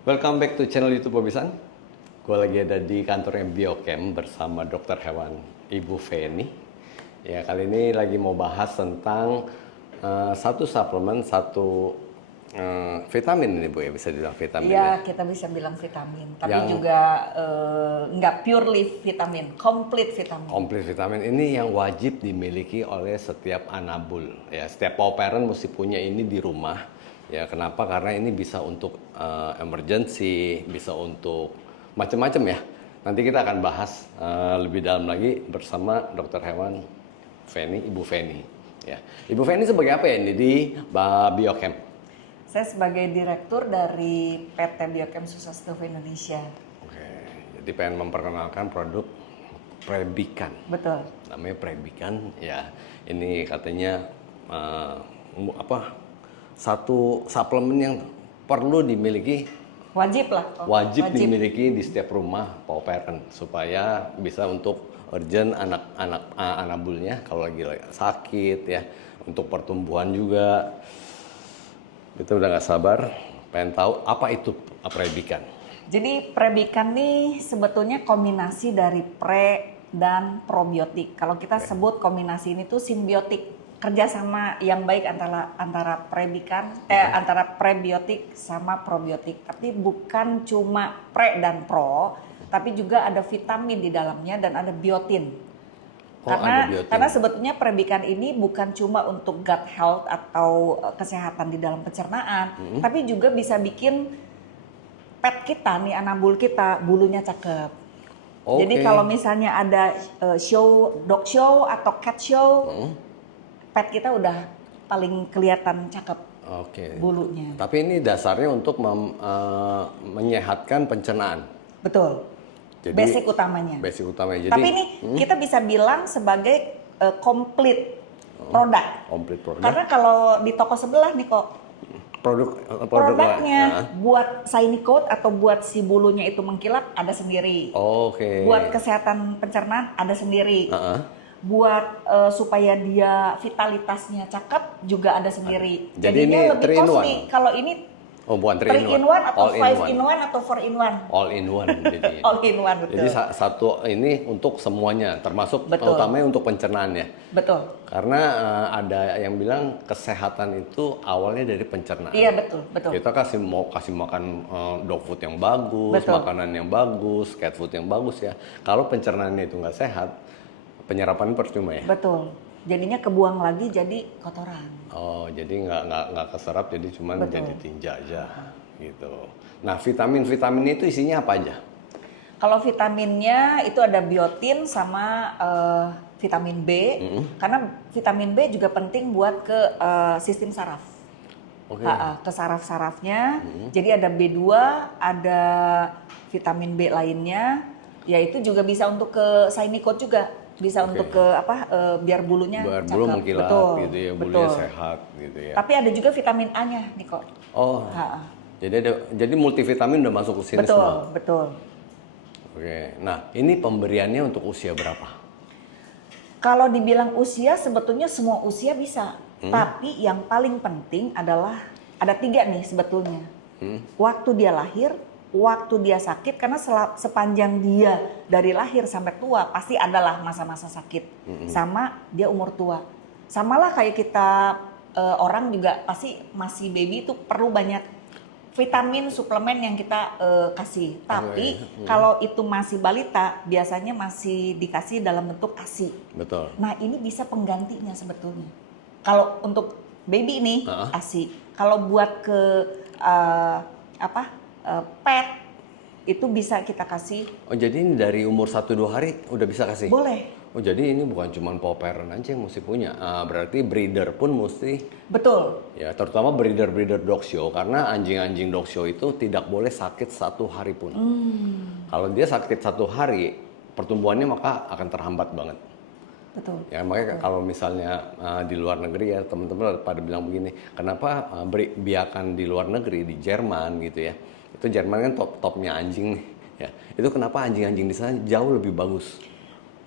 Welcome back to channel YouTube Bobisan. Gue lagi ada di kantornya Biochem bersama dokter hewan Ibu Feni. Ya, kali ini lagi mau bahas tentang satu suplemen, satu vitamin ini Bu ya, bisa dibilang vitamin Iya, ya. kita bisa bilang vitamin, tapi Yang- juga nggak purely vitamin, complete vitamin. Komplit vitamin ini yang wajib dimiliki oleh setiap anabul. Ya, setiap paw parent mesti punya ini di rumah. Ya, kenapa? Karena ini bisa untuk emergency, bisa untuk macam-macam ya. Nanti kita akan bahas lebih dalam lagi bersama dokter hewan Feni, Ibu Feni. Ya, Ibu Feni sebagai apa ya ini di Biochem? Saya sebagai direktur dari PT Biochem Susastovo Indonesia. Oke, jadi pengen memperkenalkan produk Prebican. Betul. Namanya Prebican ya. Ini katanya satu suplemen yang perlu dimiliki, Wajib lah. wajib dimiliki di setiap rumah paw parent supaya bisa untuk urgent anabulnya kalau lagi sakit ya, untuk pertumbuhan juga. Itu udah nggak sabar pengen tahu apa itu Prebican. Jadi Prebican nih sebetulnya kombinasi dari pre dan probiotik. Kalau kita sebut kombinasi ini tuh simbiotik, kerjasama yang baik antara Prebican, antara prebiotik sama probiotik. Tapi bukan cuma pre dan pro, tapi juga ada vitamin di dalamnya dan ada biotin. Karena sebetulnya Prebican ini bukan cuma untuk gut health atau kesehatan di dalam pencernaan, tapi juga bisa bikin pet kita nih, anabul kita bulunya cakep. Jadi kalau misalnya ada dog show atau cat show, pet kita udah paling kelihatan cakep bulunya. Tapi ini dasarnya untuk menyehatkan pencernaan. Betul. Jadi, basic utamanya. Jadi, tapi ini kita bisa bilang sebagai complete produk. Complete produk. Karena kalau di toko sebelah nih kok produknya buat shiny coat atau buat si bulunya itu mengkilap ada sendiri. Buat kesehatan pencernaan ada sendiri. Buat supaya dia vitalitasnya cakep juga ada sendiri. Jadinya lebih costly. Kalau ini bukan 3 in 1 atau 5 in 1 atau 4 in 1. All in one jadi. All in one, betul. Jadi satu ini untuk semuanya, termasuk utamanya untuk pencernaan ya. Betul. Karena ada yang bilang kesehatan itu awalnya dari pencernaan. Iya, betul. Kita kasih makan dog food yang bagus, makanan yang bagus, cat food yang bagus ya. Kalau pencernaannya itu nggak sehat, penyerapan percuma ya. Betul. Jadinya kebuang lagi jadi kotoran. Jadi nggak keserap, jadi cuma jadi tinja aja gitu. Nah, vitamin itu isinya apa aja? Kalau vitaminnya itu ada biotin sama vitamin B, karena vitamin B juga penting buat ke sistem saraf, ke saraf-sarafnya. Jadi ada B2, ada vitamin B lainnya, yaitu juga bisa untuk ke shiny coat juga. Bisa untuk ke biar bulunya cakep. Bulu mengkilat gitu ya, bulunya sehat gitu ya. Tapi ada juga vitamin A-nya, Niko. Jadi multivitamin udah masuk ke sini semua. Betul. Oke. Nah, ini pemberiannya untuk usia berapa? Kalau dibilang usia, sebetulnya semua usia bisa. Tapi yang paling penting adalah ada 3 nih sebetulnya. Waktu dia lahir, waktu dia sakit, karena sepanjang dia dari lahir sampai tua pasti adalah masa-masa sakit, sama dia umur tua. Samalah kayak kita orang juga pasti masih baby itu perlu banyak vitamin suplemen yang kita kasih. Tapi kalau itu masih balita biasanya masih dikasih dalam bentuk ASI. Betul. Nah, ini bisa penggantinya sebetulnya. Kalau untuk baby ini ASI. Kalau buat ke pet itu bisa kita kasih. Jadi ini dari umur 1-2 hari udah bisa kasih? Boleh. Jadi ini bukan cuma paw parent aja yang mesti punya. Berarti breeder pun mesti. Betul. Ya, terutama breeder dog show, karena anjing-anjing dog show itu tidak boleh sakit 1 hari pun. Kalau dia sakit 1 hari, pertumbuhannya maka akan terhambat banget. Betul. Ya, makanya kalau misalnya di luar negeri ya, teman-teman pada bilang begini, kenapa biakan di luar negeri, di Jerman gitu ya. Itu Jerman kan top-topnya anjing nih. Ya. Itu kenapa anjing-anjing di sana jauh lebih bagus.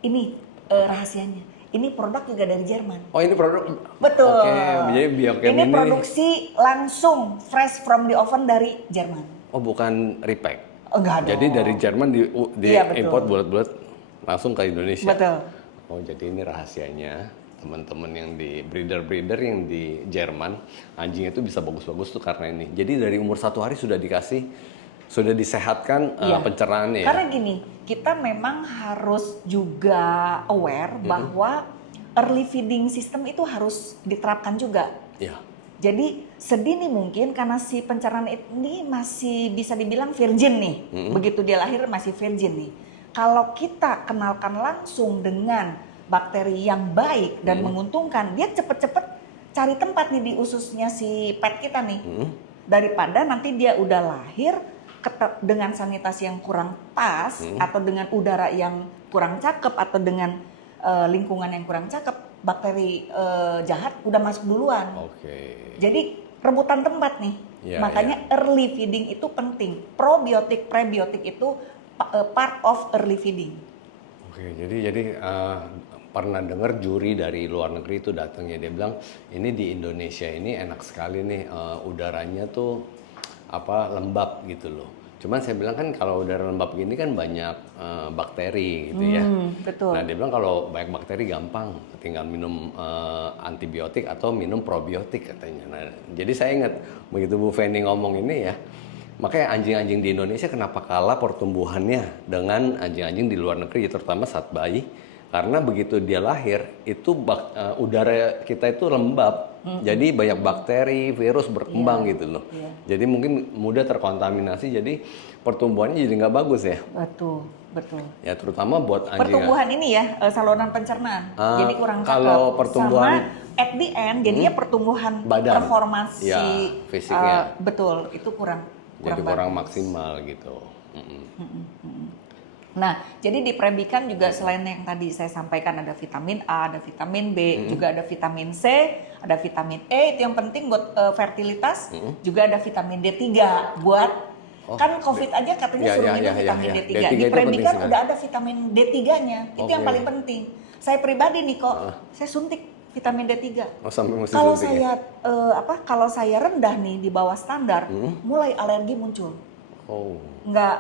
Ini rahasianya. Ini produk juga dari Jerman. Oh, ini produk? Betul. Oke, jadi Biochem ini produksi langsung fresh from the oven dari Jerman. Oh, bukan repack. Enggak dong. Jadi dari Jerman di Iya, betul. import bulat-bulat langsung ke Indonesia. Betul. Oh, jadi ini rahasianya teman-teman yang di breeder yang di Jerman, anjing itu bisa bagus-bagus tuh karena ini. Jadi dari umur 1 hari sudah disehatkan Iya. pencerahannya. Karena gini, kita memang harus juga aware bahwa early feeding system itu harus diterapkan juga. Ya. Jadi sedini mungkin karena si pencernaan ini masih bisa dibilang virgin nih. Begitu dia lahir masih virgin nih. Kalau kita kenalkan langsung dengan bakteri yang baik dan menguntungkan, dia cepet-cepet cari tempat nih di ususnya si pet kita nih. Daripada nanti dia udah lahir dengan sanitasi yang kurang pas atau dengan udara yang kurang cakep atau dengan lingkungan yang kurang cakep, bakteri jahat udah masuk duluan. Oke. Jadi rebutan tempat nih. Ya, Makanya early feeding itu penting. Probiotik, prebiotik itu part of early feeding. Oke, jadi pernah dengar juri dari luar negeri itu datangnya, dia bilang ini di Indonesia ini enak sekali nih, udaranya tuh lembab gitu loh. Cuman saya bilang kan kalau udara lembab gini kan banyak bakteri gitu ya. Betul. Nah dia bilang kalau banyak bakteri gampang, tinggal minum antibiotik atau minum probiotik katanya. Nah jadi saya ingat begitu Bu Feni ngomong ini ya, makanya anjing-anjing di Indonesia kenapa kalah pertumbuhannya dengan anjing-anjing di luar negeri, terutama saat bayi. Karena begitu dia lahir, itu udara kita itu lembab, jadi banyak bakteri, virus berkembang gitu loh. Jadi mungkin mudah terkontaminasi, jadi pertumbuhannya jadi nggak bagus ya. Betul, betul. Ya terutama buat anjing. Pertumbuhan ini ya, saluran pencernaan, jadi kurang cakep. Kalau pertumbuhan sama at the end, jadinya pertumbuhan badan, performasi ya, fisiknya, betul, itu kurang jadi kurang bagus. maksimal gitu. Nah, jadi di prebikan juga selain yang tadi saya sampaikan ada vitamin A, ada vitamin B, juga ada vitamin C, ada vitamin E, itu yang penting buat fertilitas, juga ada vitamin D3 buat kan COVID aja katanya suruh minum vitamin D3. Di prebikan udah ada vitamin D3-nya, itu yang paling penting. Saya pribadi nih kok, saya suntik vitamin D3. Oh, sampai mesti Kalau suntik ya? saya kalau saya rendah nih di bawah standar, mulai alergi muncul. Oh. Nggak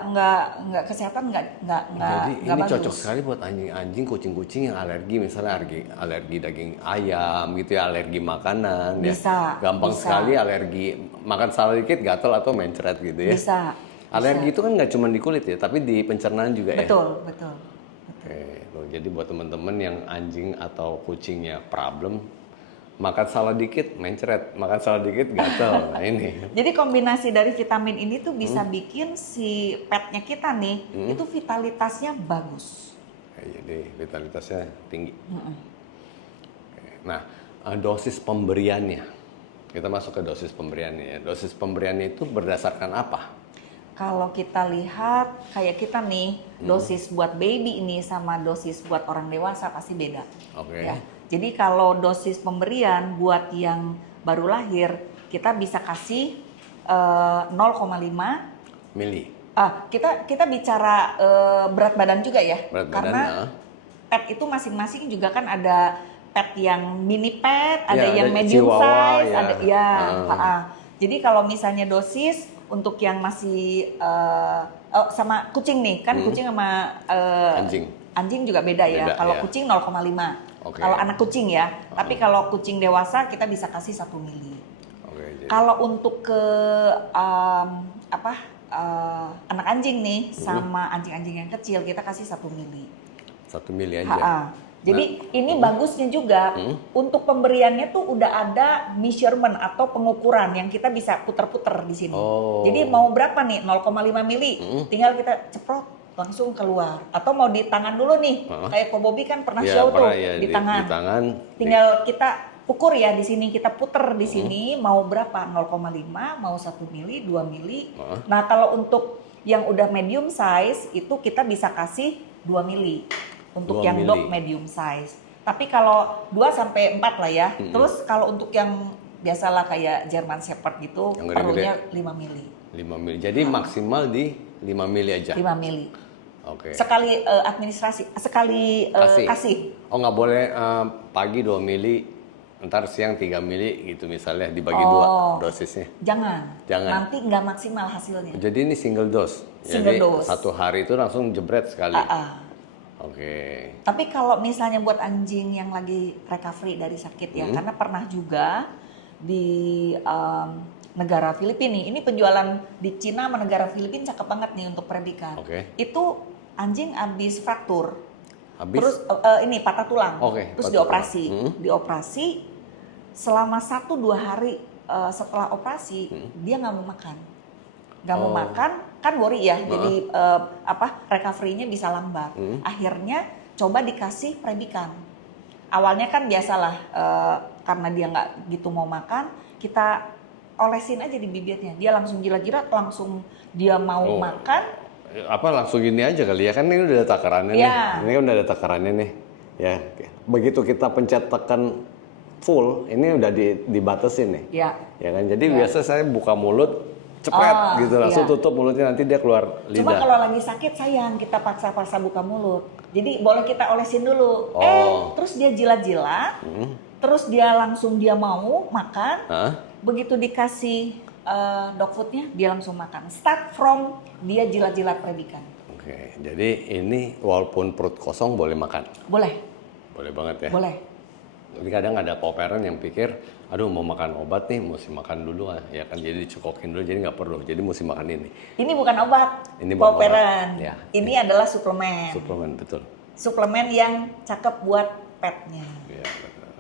kesehatan nggak Jadi ini bagus. cocok sekali buat anjing-anjing, kucing-kucing yang alergi, misalnya alergi daging ayam gitu ya, alergi makanan Bisa, ya. Gampang bisa. sekali alergi, makan salah dikit gatal atau mencret gitu ya. Bisa. Alergi itu kan nggak cuma di kulit ya, tapi di pencernaan juga ya. Betul, betul. Oke, loh, jadi buat teman-teman yang anjing atau kucingnya problem, makan salah dikit mencret, makan salah dikit gatal. Nah ini. Jadi kombinasi dari vitamin ini tuh bisa bikin si petnya kita nih itu vitalitasnya bagus. Jadi vitalitasnya tinggi. Oke, nah, dosis pemberiannya. Kita masuk ke dosis pemberiannya ya. Dosis pemberiannya itu berdasarkan apa? Kalau kita lihat kayak kita nih, dosis buat baby ini sama dosis buat orang dewasa pasti beda. Oke. Ya. Jadi kalau dosis pemberian buat yang baru lahir, kita bisa kasih 0,5 Mili. kita bicara berat badan juga ya. Berat badan, karena pet itu masing-masing juga kan ada pet yang mini pet, ada Ya, yang ada medium chihuahua, size, ya. ada Jadi kalau misalnya dosis untuk yang masih sama kucing nih, kan kucing sama anjing juga beda ya. Beda, Kalau ya. kucing 0,5. Oke. Kalau anak kucing ya. Tapi kalau kucing dewasa kita bisa kasih 1 mili. Oke, jadi Kalau untuk ke anak anjing nih sama anjing-anjing yang kecil kita kasih 1 mili. 1 mili aja. Jadi ini bagusnya juga untuk pemberiannya tuh udah ada measurement atau pengukuran yang kita bisa puter-puter di sini. Oh. Jadi mau berapa nih 0,5 mili, tinggal kita ceprot langsung keluar. Atau mau di tangan dulu nih, kayak Ko Bobby kan pernah show tuh ya, di tangan. Di tangan. Tinggal kita ukur ya di sini, kita puter di sini mau berapa 0,5, mau 1 mili, 2 mili. Nah kalau untuk yang udah medium size itu kita bisa kasih 2 mili. Untuk 2 yang mili. dog medium size. Tapi kalau 2 sampai 4 lah ya. Terus kalau untuk yang biasalah kayak German Shepherd gitu Yang gede-gede. perlunya 5 mili. 5 mili. Jadi maksimal di 5 mili aja. 5 mili. Oke. Sekali administrasi, sekali kasih. Oh nggak boleh pagi 2 mili, ntar siang 3 mili gitu misalnya dibagi Oh. 2 dosisnya. Jangan. Jangan. Nanti nggak maksimal hasilnya. Jadi ini single dose. Single Jadi dose. 1 hari itu langsung jebret sekali. Oke. Tapi kalau misalnya buat anjing yang lagi recovery dari sakit ya, karena pernah juga di negara Filipina nih, ini penjualan di Cina sama negara Filipina cakep banget nih untuk predikat. Oke. Itu anjing habis fraktur, Habis terus ini patah tulang, Oke, terus patah dioperasi, tulang. dioperasi selama 1-2 hari setelah operasi dia nggak mau makan, nggak mau makan, kan worry ya, jadi recovery-nya bisa lambat. Akhirnya coba dikasih predikan. Awalnya kan biasalah karena dia nggak gitu mau makan, kita olesin aja di bibirnya, dia langsung jilat-jilat, langsung dia mau makan. apa langsung gini aja kali ya, kan ini udah ada takarannya Iya. nih. Ini kan udah ada takarannya nih. Ya, begitu kita pencet tekan full, ini udah dibatasin nih. Ya. Ya kan, jadi biasa saya buka mulut cepet gitu, langsung iya. tutup mulutnya, nanti dia keluar lidah. Cuma kalau lagi sakit sayang kita paksa-paksa buka mulut. Jadi boleh kita olesin dulu. Terus dia jilat-jilat. Terus dia langsung dia mau makan. Begitu dikasih dog foodnya dia langsung makan. Start from dia jilat-jilat predikan. Oke, jadi ini walaupun perut kosong boleh makan. Boleh. Boleh banget ya. Boleh. Tapi kadang ada paw parent yang pikir, aduh mau makan obat nih, mesti makan dulu ya kan, jadi dicukokin dulu, jadi nggak perlu, jadi mesti makan ini. Ini bukan obat. Ini paw bukan parent. obat. Ya. Ini adalah suplemen. Suplemen, betul. Suplemen yang cakep buat petnya. Ya, betul.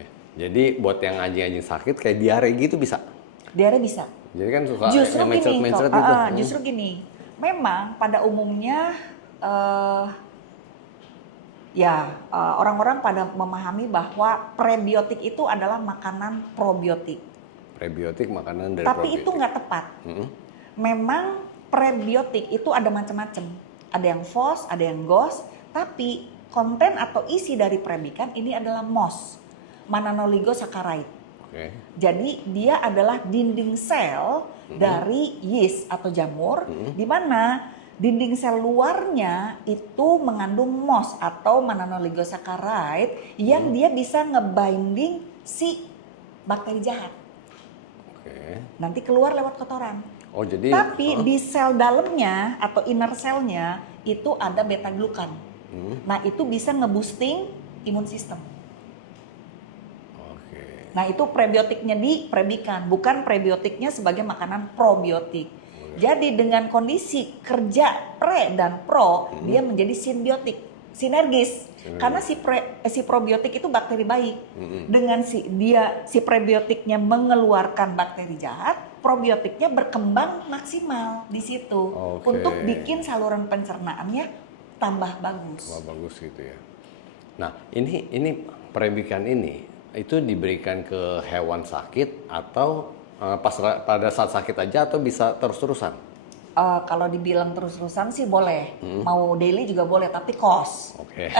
Ya. Jadi buat yang anjing-anjing sakit kayak diare gitu bisa. Diare bisa. Jadi kan suka Justru yang gini, mencret-mencret kok. itu. Justru gini. Memang pada umumnya orang-orang pada memahami bahwa prebiotik itu adalah makanan probiotik. Prebiotik makanan dari Tapi probiotik. itu nggak tepat. Memang prebiotik itu ada macam-macam. Ada yang FOS, ada yang GOS. Tapi konten atau isi dari prebikan ini adalah MOS, mannanoligosaccharides. Oke. Jadi dia adalah dinding sel dari yeast atau jamur, di mana dinding sel luarnya itu mengandung MOS atau mannanoligosaccharides yang dia bisa ngebinding si bakteri jahat. Oke. Nanti keluar lewat kotoran. Oh jadi. Tapi di sel dalamnya atau inner selnya itu ada beta glukan. Nah itu bisa ngeboosting imun sistem. Oke. Nah itu prebiotiknya di prebikan, bukan prebiotiknya sebagai makanan probiotik. Jadi dengan kondisi kerja pre dan pro, dia menjadi simbiotik, sinergis. Karena si probiotik itu bakteri baik. Dengan si prebiotiknya mengeluarkan bakteri jahat, probiotiknya berkembang maksimal di situ. Oke. Untuk bikin saluran pencernaannya tambah bagus. Wah, bagus gitu ya. Nah ini prebikan ini itu diberikan ke hewan sakit atau pada saat sakit aja atau bisa terus-terusan? Kalau dibilang terus-terusan sih boleh, mau daily juga boleh, tapi cost. Oke.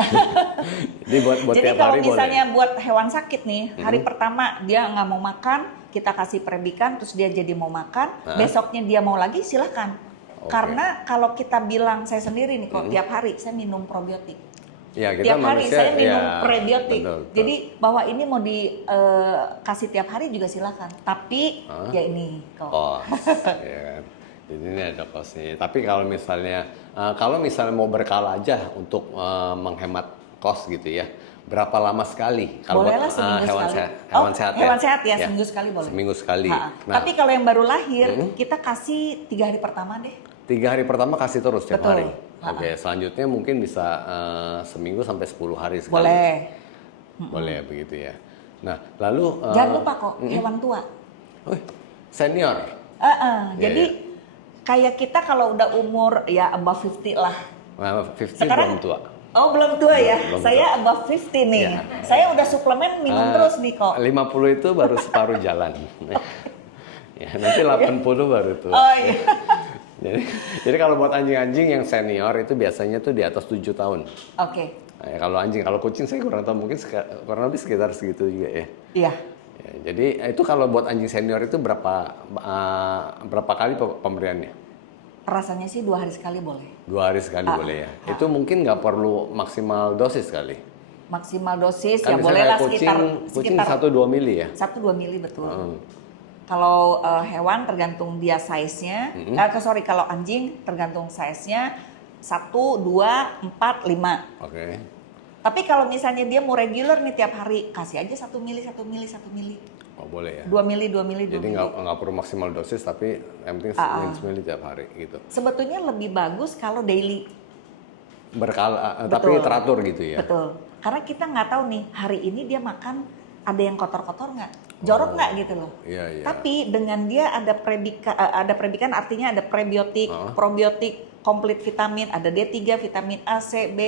Jadi buat Jadi tiap kalau hari misalnya boleh. buat hewan sakit nih, hari pertama dia nggak mau makan, kita kasih prebikan, terus dia jadi mau makan, besoknya dia mau lagi silahkan. Oke. Karena kalau kita bilang, saya sendiri nih kok tiap hari saya minum probiotik. Ya, kita Tiap hari manusia, saya minum ya, prebiotik. betul, betul. Jadi bahwa ini mau dikasih tiap hari juga silakan. Tapi ya ini kok. Kos, ya kan. Jadi ini ada kosnya. Tapi kalau misalnya mau berkala aja untuk menghemat kos gitu ya, berapa lama sekali? Kalau Bolehlah buat, seminggu hewan sekali. sehat, hewan sehat ya? Hewan sehat ya, seminggu sekali boleh. Seminggu sekali. Ha. Nah, Tapi kalau yang baru lahir, kita kasih 3 hari pertama deh. 3 hari pertama kasih terus tiap Betul. hari. Oke, selanjutnya mungkin bisa seminggu sampai 10 hari sekali. Boleh. Boleh begitu ya. Nah, lalu Jangan lupa kok, hewan tua. senior. Jadi kayak kita kalau udah umur ya above 50 lah. Nah, 50 Sekarang- belum tua. Oh belum tua ya, Belum saya above 50 nih. Iya. Saya udah suplemen minum terus nih kok. 50 itu baru separuh jalan. Ya, nanti 80 baru tua. Oh iya. Jadi kalau buat anjing-anjing yang senior itu biasanya tuh di atas 7 tahun. Oke, Nah, ya, kalau kucing saya kurang tahu, mungkin kurang lebih sekitar segitu juga ya. iya. Ya, jadi itu kalau buat anjing senior itu berapa kali pemberiannya? Rasanya sih 2 hari sekali boleh. 2 hari sekali boleh ya. Itu mungkin nggak perlu maksimal dosis kali. Maksimal dosis Kan ya bolehlah sekitar kucing 1-2 mili ya. 1-2 mili betul. Kalau hewan tergantung dia size-nya. Kalau anjing tergantung size-nya 1, 2, 4, 5. Oke. Tapi kalau misalnya dia mau regular nih tiap hari, kasih aja 1 mili, 1 mili, 1 mili. Oh boleh ya. 2 mili, 2 mili, 2 Jadi mili. nggak perlu maksimal dosis, tapi yang penting semili tiap hari gitu. Sebetulnya lebih bagus kalau daily. Berkala, Betul. tapi teratur gitu ya. Betul. Karena kita nggak tahu nih hari ini dia makan ada yang kotor-kotor nggak, jorok nggak gitu loh. Iya, iya. Tapi dengan dia ada prebikan artinya ada prebiotik, probiotik, komplit vitamin, ada D3, vitamin A, C, B.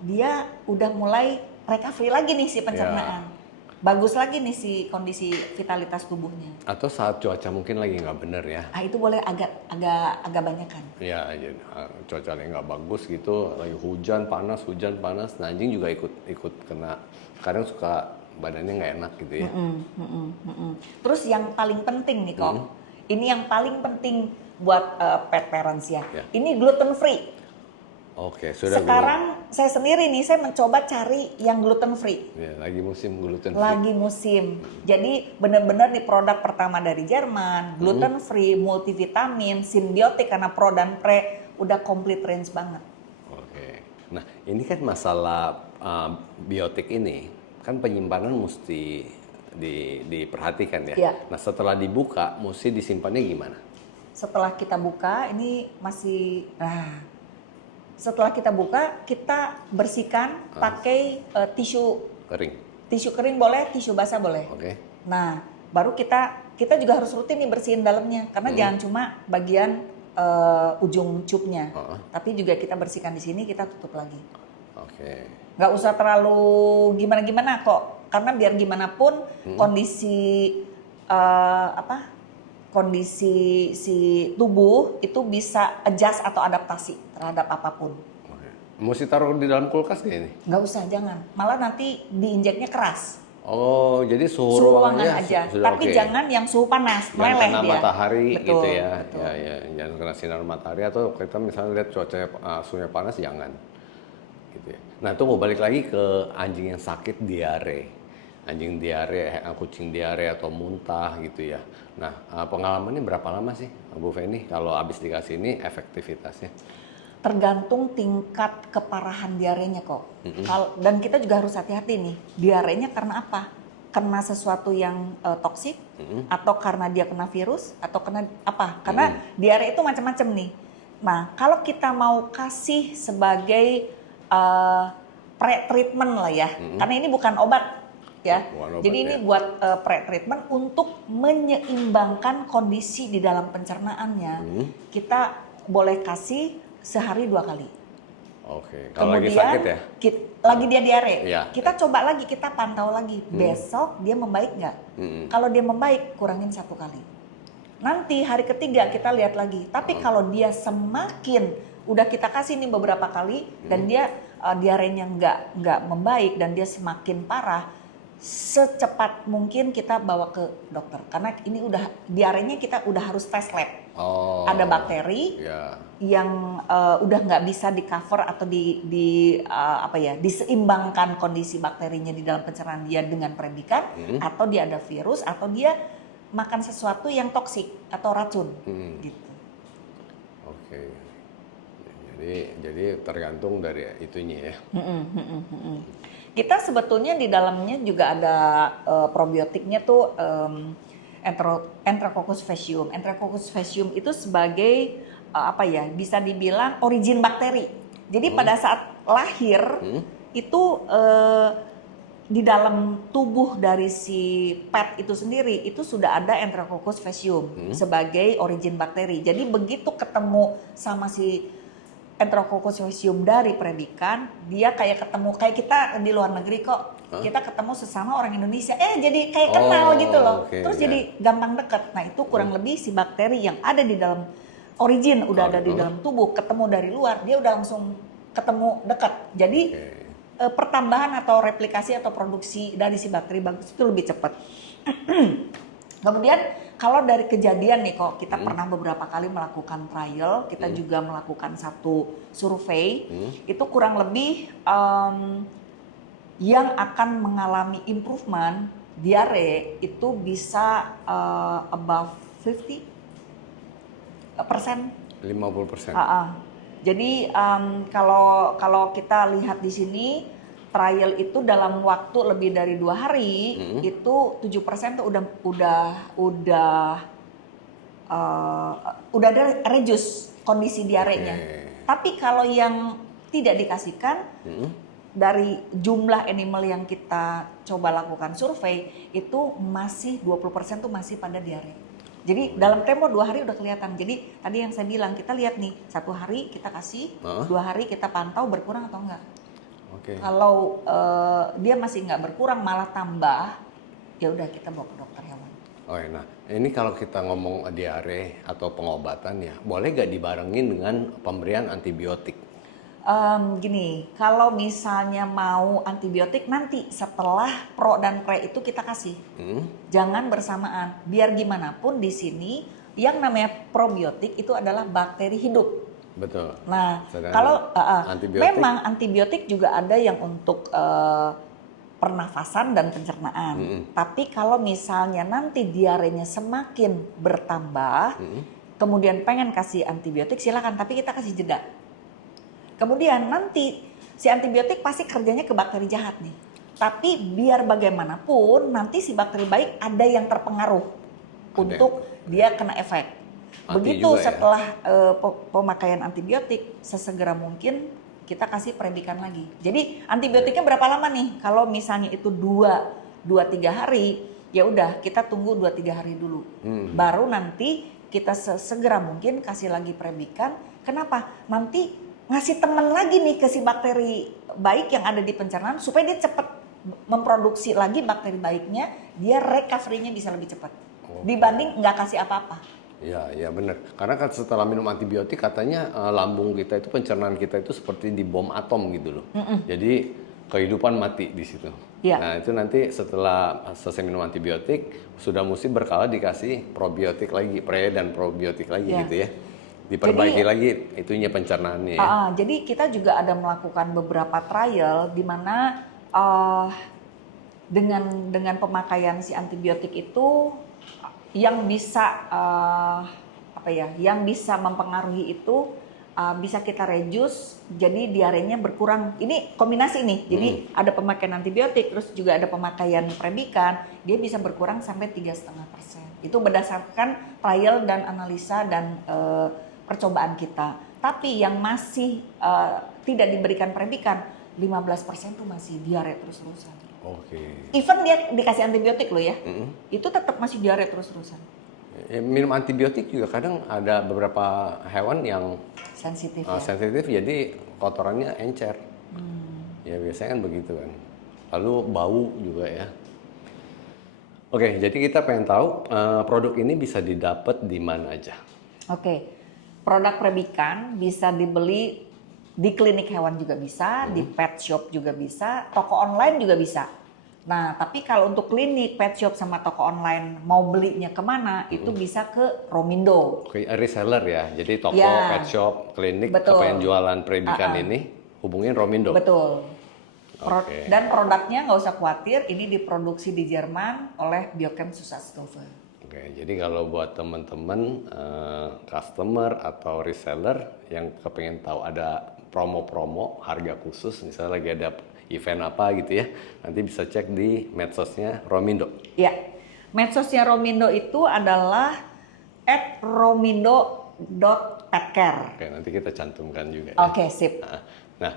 Dia udah mulai recovery lagi nih si pencernaan. Bagus lagi nih si kondisi vitalitas tubuhnya. Atau saat cuaca mungkin lagi nggak bener ya. Ah itu boleh agak banyakan. Iya, cuaca yang nggak bagus gitu, lagi hujan panas, nah anjing juga ikut kena. Kadang suka badannya nggak enak gitu ya. Terus yang paling penting nih kok, ini yang paling penting buat pet parents ya. Ini gluten free. Oke, sudah. Sekarang saya sendiri nih, saya mencoba cari yang gluten free. Ya, lagi musim gluten free. Lagi musim. Jadi benar-benar nih produk pertama dari Jerman, gluten free, multivitamin, simbiotik karena pro dan pre udah complete range banget. Oke. Nah, ini kan masalah biotik ini kan penyimpanan mesti diperhatikan ya. Iya. Nah, setelah dibuka mesti disimpannya gimana? Setelah kita buka ini setelah kita buka, kita bersihkan pakai tisu Kering. Tisu kering boleh, tisu basah boleh. Oke. Nah, baru kita juga harus rutin nih bersihin dalamnya, karena jangan cuma bagian ujung cupnya, tapi juga kita bersihkan di sini, kita tutup lagi. Oke. Nggak usah terlalu gimana-gimana kok, karena biar gimana pun kondisi kondisi si tubuh itu bisa adjust atau adaptasi terhadap apapun. Mesti taruh di dalam kulkas kayak ini? Nggak usah, jangan. Malah nanti diinjeknya keras. Oh, jadi suhu ruangan aja. sudah Tapi okay. jangan yang suhu panas, meleleh dia. Jangan kena matahari betul, gitu ya. Betul. Ya, jangan kena sinar matahari atau kita misalnya lihat cuaca suhunya panas jangan. Gitu ya. Nah, itu mau balik lagi ke anjing yang sakit diare. Anjing diare, kucing diare atau muntah gitu ya. Nah, pengalamannya berapa lama sih, Bu Feni? Kalau habis dikasih ini efektivitasnya? Tergantung tingkat keparahan diarenya kok. Dan kita juga harus hati-hati nih. Diarenya karena apa? Karena sesuatu yang toksik, atau karena dia kena virus, atau kena apa? Karena diare itu macam-macam nih. Nah, kalau kita mau kasih sebagai pre-treatment lah ya, karena ini bukan obat. Ya, jadi ini buat pre-treatment untuk menyeimbangkan kondisi di dalam pencernaannya. Kita boleh kasih sehari 2 kali. Oke, kalau lagi Kemudian, sakit ya? Lagi dia diare, ya. Kita coba lagi, kita pantau lagi. Besok dia membaik nggak? Kalau dia membaik, kurangin 1 kali. Nanti hari ketiga kita lihat lagi. Tapi kalau dia semakin, udah kita kasih nih beberapa kali, dan dia diarenya nggak membaik, dan dia semakin parah, secepat mungkin kita bawa ke dokter, karena ini udah diarenya kita udah harus tes lab. Ada bakteri yang udah nggak bisa di cover atau diseimbangkan kondisi bakterinya di dalam pencernaan dia dengan prebikan, atau dia ada virus, atau dia makan sesuatu yang toksik atau racun, gitu. Oke, jadi tergantung dari itunya ya. Kita sebetulnya di dalamnya juga ada probiotiknya tuh Enterococcus faecium. Enterococcus faecium itu sebagai bisa dibilang origin bakteri. Jadi pada saat lahir itu di dalam tubuh dari si pet itu sendiri itu sudah ada Enterococcus faecium sebagai origin bakteri. Jadi begitu ketemu sama si Enterococcus faecium dari prebikan, dia kayak kita di luar negeri kok. Kita ketemu sesama orang Indonesia, jadi kayak kenal gitu loh. Terus jadi gampang deket. Nah itu kurang lebih si bakteri yang ada di dalam origin udah ada di dalam tubuh, ketemu dari luar, dia udah langsung ketemu dekat. Jadi pertambahan atau replikasi atau produksi dari si bakteri bagus itu lebih cepat. Kemudian kalau dari kejadian nih kok, kita pernah beberapa kali melakukan trial, kita juga melakukan satu survei, itu kurang lebih yang akan mengalami improvement diare itu bisa above 50%. 50%. Jadi kalau kita lihat di sini trial itu dalam waktu lebih dari 2 hari itu 7% tuh udah ada reduce kondisi diarenya. Tapi kalau yang tidak dikasihkan dari jumlah animal yang kita coba lakukan survei itu masih 20% tuh masih pada diare. Jadi dalam tempo 2 hari udah kelihatan. Jadi tadi yang saya bilang kita lihat nih 1 hari kita kasih, 2 hari kita pantau berkurang atau enggak. Kalau dia masih nggak berkurang malah tambah, ya udah kita bawa ke dokter hewan. Nah ini kalau kita ngomong diare atau pengobatan ya, boleh nggak dibarengin dengan pemberian antibiotik? Gini, kalau misalnya mau antibiotik nanti setelah pro dan pre itu kita kasih. Jangan bersamaan. Biar gimana pun di sini yang namanya probiotik itu adalah bakteri hidup. Betul. Nah, kalau memang antibiotik juga ada yang untuk pernafasan dan pencernaan. Tapi kalau misalnya nanti diarenya semakin bertambah, kemudian pengen kasih antibiotik silakan, tapi kita kasih jeda. Kemudian nanti si antibiotik pasti kerjanya ke bakteri jahat nih. Tapi biar bagaimanapun nanti si bakteri baik ada yang terpengaruh untuk dia kena efek. Begitu setelah pemakaian antibiotik sesegera mungkin kita kasih prebikan lagi. Jadi antibiotiknya berapa lama nih? Kalau misalnya itu 2-3 hari, ya udah kita tunggu 2-3 hari dulu. Baru nanti kita sesegera mungkin kasih lagi prebikan. Kenapa? Nanti ngasih teman lagi nih ke si bakteri baik yang ada di pencernaan supaya dia cepat memproduksi lagi bakteri baiknya, dia recovery-nya bisa lebih cepat dibanding nggak kasih apa-apa. Ya benar. Karena kan setelah minum antibiotik katanya lambung kita itu, pencernaan kita itu seperti di bom atom gitu loh. Jadi kehidupan mati di situ. Nah itu nanti setelah selesai minum antibiotik sudah mesti berkala dikasih probiotik lagi, pre dan probiotik lagi gitu ya. Diperbaiki lagi itunya pencernaannya ya. Jadi kita juga ada melakukan beberapa trial di mana dengan pemakaian si antibiotik itu yang bisa yang bisa mempengaruhi itu bisa kita reduce, jadi diarenya berkurang. Ini kombinasi nih, jadi ada pemakaian antibiotik terus juga ada pemakaian prebikan, dia bisa berkurang sampai 3,5%. Itu berdasarkan trial dan analisa dan percobaan kita. Tapi yang masih tidak diberikan prebikan 15% tuh masih diare terus-terusan. Even dia dikasih antibiotik loh ya, itu tetap masih diare terus-terusan. Minum antibiotik juga kadang ada beberapa hewan yang sensitif, jadi kotorannya encer. Ya biasanya kan begitu kan. Lalu bau juga ya. Jadi kita pengen tahu produk ini bisa didapat di mana aja. Produk prebikan bisa dibeli di klinik hewan juga bisa, di pet shop juga bisa, toko online juga bisa. Nah, tapi kalau untuk klinik, pet shop sama toko online mau belinya kemana, itu bisa ke Romindo. Reseller ya, jadi toko, pet shop, klinik, apa yang jualan prebikan ini, hubungin Romindo. Betul. Dan produknya nggak usah khawatir, ini diproduksi di Jerman oleh Biochem Zusatzstoffe. Jadi kalau buat teman-teman customer atau reseller yang kepengen tahu ada promo-promo harga khusus, misalnya lagi ada event apa gitu ya, nanti bisa cek di medsosnya Romindo. Ya, medsosnya Romindo itu adalah @romindo.petcare. Nanti kita cantumkan juga. Sip. Nah,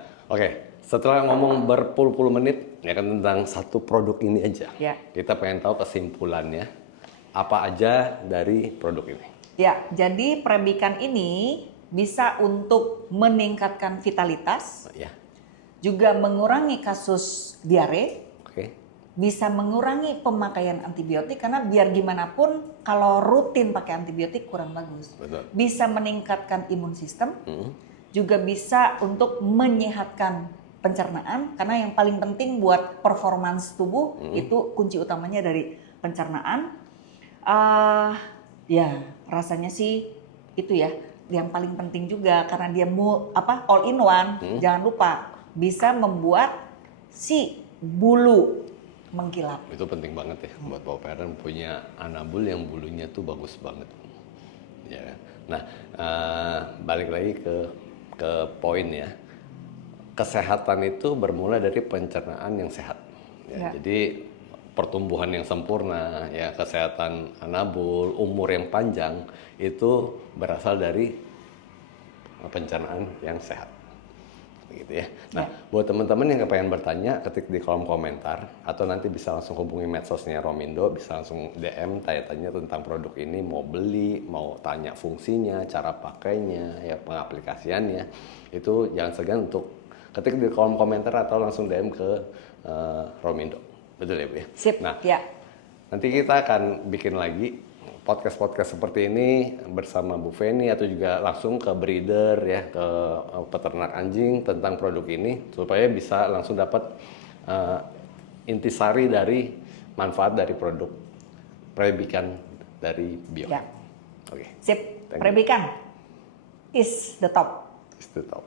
setelah ngomong berpuluh-puluh menit ya kan tentang satu produk ini aja, kita pengen tahu kesimpulannya. Apa aja dari produk ini? Ya, jadi prebikan ini bisa untuk meningkatkan vitalitas, juga mengurangi kasus diare, bisa mengurangi pemakaian antibiotik karena biar gimana pun kalau rutin pakai antibiotik kurang bagus. Bisa meningkatkan imun sistem, juga bisa untuk menyehatkan pencernaan karena yang paling penting buat performance tubuh itu kunci utamanya dari pencernaan. Rasanya sih itu ya yang paling penting juga karena dia all in one. Jangan lupa bisa membuat si bulu mengkilap. Itu penting banget ya buat Paw Parent punya Anabul yang bulunya tuh bagus banget. Ya. Nah, balik lagi ke poin ya. Kesehatan itu bermula dari pencernaan yang sehat. Ya. Jadi pertumbuhan yang sempurna, ya kesehatan Anabul, umur yang panjang itu berasal dari pencernaan yang sehat. Gitu ya. Nah, buat teman-teman yang pengen bertanya, ketik di kolom komentar atau nanti bisa langsung hubungi medsosnya Romindo, bisa langsung DM tanya-tanya tentang produk ini, mau beli, mau tanya fungsinya, cara pakainya, ya pengaplikasiannya. Itu jangan segan untuk ketik di kolom komentar atau langsung DM ke Romindo. Betul ya, Bu ya? Sip. Nah, ya. nanti kita akan bikin lagi podcast seperti ini bersama Bu Feni atau juga langsung ke breeder ya, ke peternak anjing tentang produk ini supaya bisa langsung dapat intisari dari manfaat dari produk Prebican dari Bio. Ya. Oke. Sip. Thank you. Prebican is the top. It's the top.